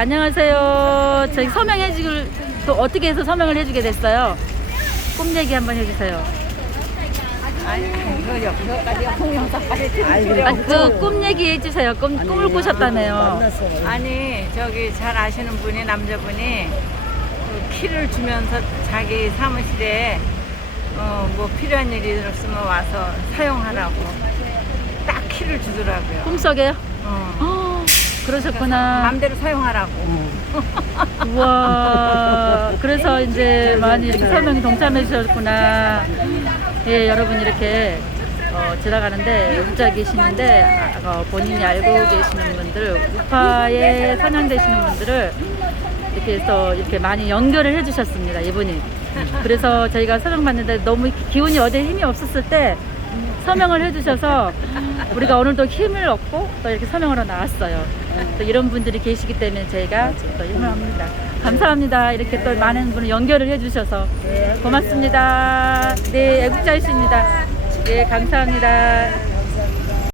안녕하세요. 저희 서명해 줄, 또 어떻게 해서 서명을 해주게 됐어요? 꿈 얘기 한번 해주세요. 아, 그꿈 얘기 해주세요. 꿈, 꿈을 꾸셨다며요. 아니 저기 잘 아시는 분이 남자분이 그 키를 주면서 자기 사무실에 어, 뭐 필요한 일이 있으면 와서 사용하라고 딱 키를 주더라고요. 꿈속에요? 어. 어, 그러셨구나. 마음대로 사용하라고. 우와. 그래서 이제 많이 이렇게 설명이 동참해 주셨구나. 예, 여러분 이렇게 어, 지나가는데 혼자 계시는데 아, 어, 본인이 알고 계시는 분들, 우파에 선양되시는 분들을 이렇게 해서 이렇게 많이 연결을 해 주셨습니다. 이분이. 그래서 저희가 서명 받는데 너무 기운이 어제 힘이 없었을 때 서명을 해주셔서 우리가 오늘도 힘을 얻고 또 이렇게 서명으로 나왔어요. 또 이런 분들이 계시기 때문에 저희가 또 힘을 합니다. 감사합니다. 이렇게 또 많은 분을 연결을 해주셔서 고맙습니다. 네, 애국자이십니다. 네, 감사합니다.